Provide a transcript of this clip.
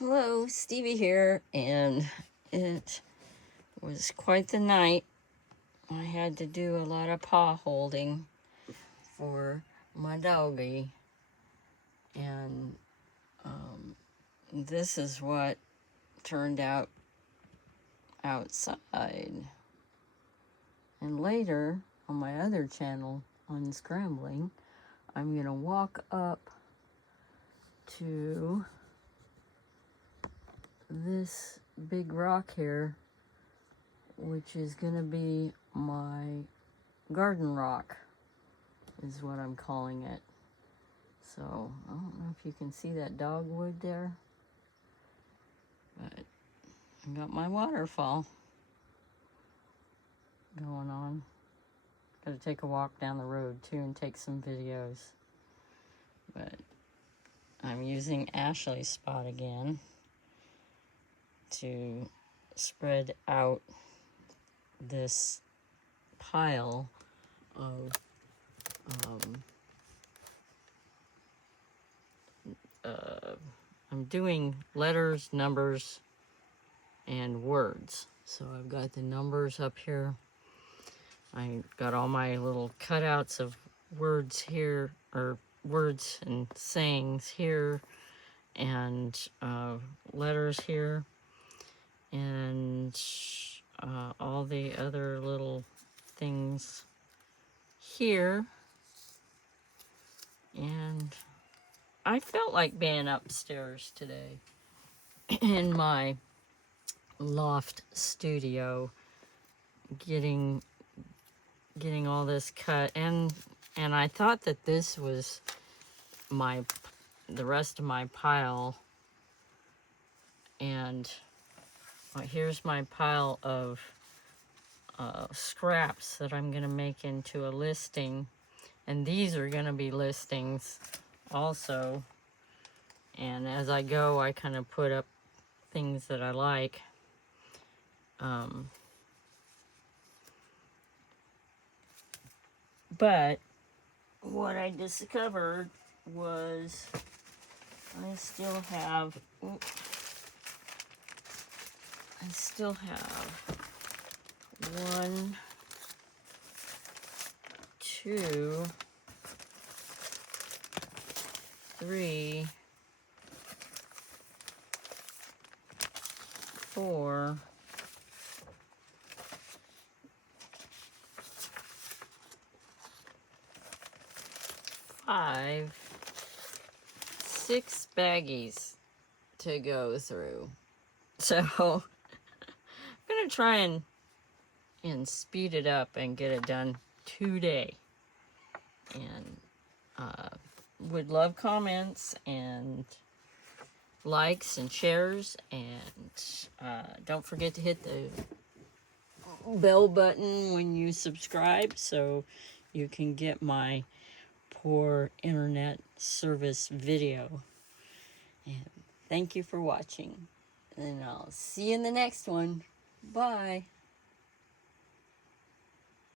Hello, Stevie here, and it was quite the night. I had to do a lot of paw holding for my doggie, and this is what turned out outside. And later, on my other channel, Unscrambling, I'm gonna walk up to this big rock here, which is gonna be my garden rock, is what I'm calling it. So I don't know if you can see that dogwood there, but I got my waterfall going on. Gotta take a walk down the road too and take some videos, but I'm using Ashley's spot again to spread out this pile of I'm doing letters, numbers, and words. So I've got the numbers up here. I got all my little cutouts of words here, or words and sayings here, and letters here, and all the other little things here. And I felt like being upstairs today in my loft studio, getting all this cut, and I thought that this was the rest of my pile, and here's my pile of scraps that I'm gonna make into a listing, and these are gonna be listings also. And as I go, I kind of put up things that I like. But what I discovered was I still have 1, 2, 3, 4, 5, 6 baggies to go through. So I'm gonna try and speed it up and get it done today. And would love comments and likes and shares, and don't forget to hit the bell button when you subscribe so you can get my poor internet service video. And thank you for watching, and I'll see you in the next one. Bye.